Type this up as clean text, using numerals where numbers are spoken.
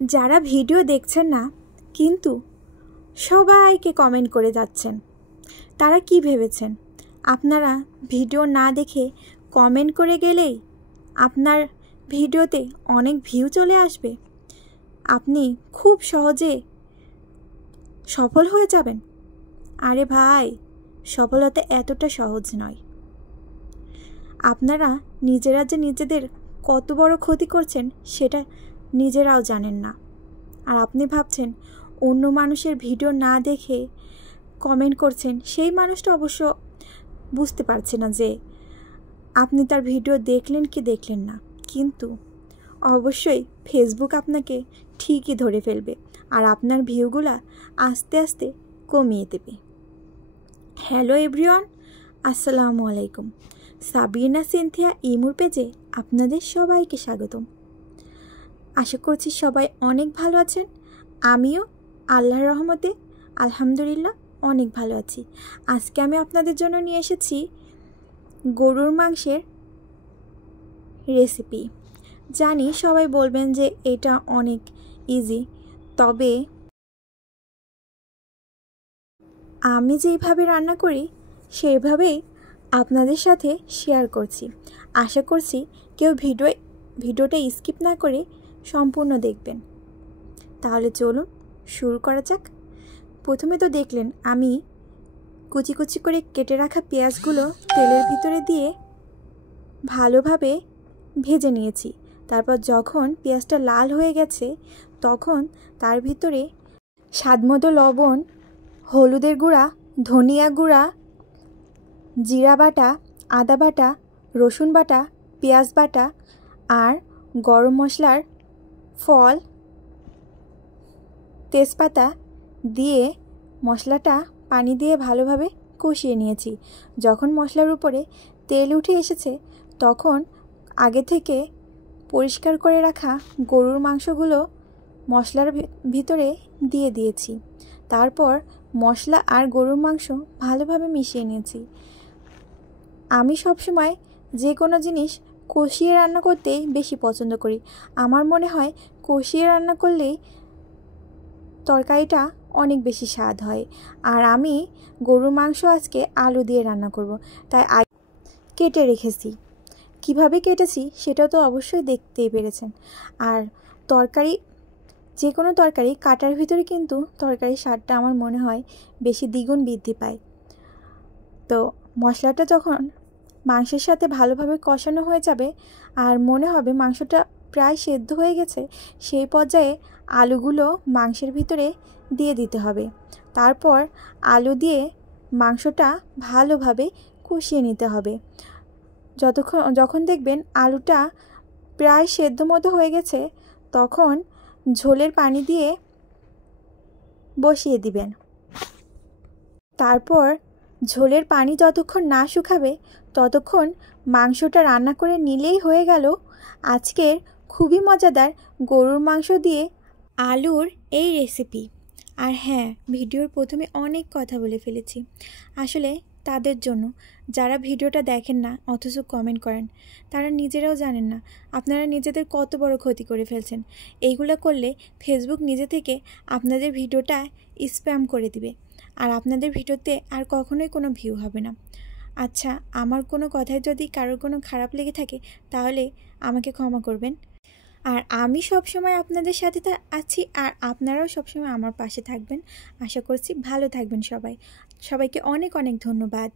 যারা ভিডিও দেখছেন না কিন্তু সবাইকে কমেন্ট করে যাচ্ছেন, তারা কি ভেবেছেন আপনারা ভিডিও না দেখে কমেন্ট করে গেলেই আপনার ভিডিওতে অনেক ভিউ চলে আসবে, আপনি খুব সহজে সফল হয়ে যাবেন? আরে ভাই, সফলতা এতটা সহজ নয়। আপনারা নিজেরা যে নিজেদের কত বড় ক্ষতি করছেন সেটা নিজেরাও জানেন না। আর আপনি ভাবছেন অন্য মানুষের ভিডিও না দেখে কমেন্ট করছেন, সেই মানুষটা অবশ্য বুঝতে পারছে না যে আপনি তার ভিডিও দেখলেন কি দেখলেন না, কিন্তু অবশ্যই ফেসবুক আপনাকে ঠিকই ধরে ফেলবে আর আপনার ভিউগুলা আস্তে আস্তে কমিয়ে দেবে। হ্যালো এভরিওয়ান, আসসালামু আলাইকুম। সাবিনা সিনথিয়া ইমুর পেজে আপনাদের সবাইকে স্বাগতম। আশা করছি সবাই অনেক ভালো আছেন। আমিও আল্লাহর রহমতে আলহামদুলিল্লাহ অনেক ভালো আছি। আজকে আমি আপনাদের জন্য নিয়ে এসেছি গরুর মাংসের রেসিপি। জানি সবাই বলবেন যে এটা অনেক ইজি, তবে আমি যেইভাবে রান্না করি সেইভাবেই আপনাদের সাথে শেয়ার করছি। আশা করছি কেউ ভিডিওটা স্কিপ না করে সম্পূর্ণ দেখবেন। তাহলে চলুন শুরু করা যাক। প্রথমে তো দেখলেন আমি কুচি কুচি করে কেটে রাখা পেঁয়াজগুলো তেলের ভিতরে দিয়ে ভালোভাবে ভেজে নিয়েছি। তারপর যখন পেঁয়াজটা লাল হয়ে গেছে তখন তার ভিতরে স্বাদমতো লবণ, হলুদের গুঁড়া, ধনিয়া গুঁড়া, জিরা বাটা, আদা বাটা, রসুন বাটা, পেঁয়াজ বাটা আর গরম মশলার ফল, তেজপাতা দিয়ে মশলাটা পানি দিয়ে ভালোভাবে কষিয়ে নিয়েছি। যখন মশলার উপরে তেল উঠে এসেছে তখন আগে থেকে পরিষ্কার করে রাখা গরুর মাংসগুলো মশলার ভিতরে দিয়ে দিয়েছি। তারপর মশলা আর গরুর মাংস ভালোভাবে মিশিয়ে নিয়েছি। আমি সবসময় যে কোনো জিনিস কষিয়ে রান্না করতেই বেশি পছন্দ করি। আমার মনে হয় কষিয়ে রান্না করলেই তরকারিটা অনেক বেশি স্বাদ হয়। আর আমি গরুর মাংস আজকে আলু দিয়ে রান্না করব, তাই কেটে রেখেছি। কিভাবে কেটেছি সেটা তো অবশ্যই দেখতেই পেরেছেন। আর যে কোনো তরকারি কাটার ভিতরে কিন্তু তরকারির স্বাদটা আমার মনে হয় বেশি দ্বিগুণ বৃদ্ধি পায়। তো মশলাটা যখন মাংসের সাথে ভালোভাবে কষানো হয়ে যাবে আর মনে হবে মাংসটা প্রায় সেদ্ধ হয়ে গেছে, সেই পর্যায়ে আলুগুলো মাংসের ভিতরে দিয়ে দিতে হবে। তারপর আলু দিয়ে মাংসটা ভালোভাবে কষিয়ে নিতে হবে। যখন দেখবেন আলুটা প্রায় সেদ্ধ মতো হয়ে গেছে তখন ঝোলের পানি দিয়ে বসিয়ে দিবেন। তারপর ঝোলের পানি যতক্ষণ না শুকাবে ততক্ষণ মাংসটা রান্না করে নিলেই হয়ে গেল আজকের খুবই মজাদার গরুর মাংস দিয়ে আলুর এই রেসিপি। আর হ্যাঁ, ভিডিওর প্রথমে অনেক কথা বলে ফেলেছি। আসলে তাদের জন্য যারা ভিডিওটা দেখেন না অথচ কমেন্ট করেন, তারা নিজেরাও জানেন না আপনারা নিজেদের কত বড় ক্ষতি করে ফেলছেন। এইগুলো করলে ফেসবুক নিজে থেকে আপনাদের ভিডিওটা স্প্যাম করে দিবে আর আপনাদের ভিডিওতে আর কখনোই কোনো ভিউ হবে না। আচ্ছা, আমার কোনো কথায় যদি কারোর কোনো খারাপ লেগে থাকে তাহলে আমাকে ক্ষমা করবেন। আর আমি সবসময় আপনাদের সাথে আছি আর আপনারাও সবসময় আমার পাশে থাকবেন। আশা করছি ভালো থাকবেন সবাই। সবাইকে অনেক অনেক ধন্যবাদ।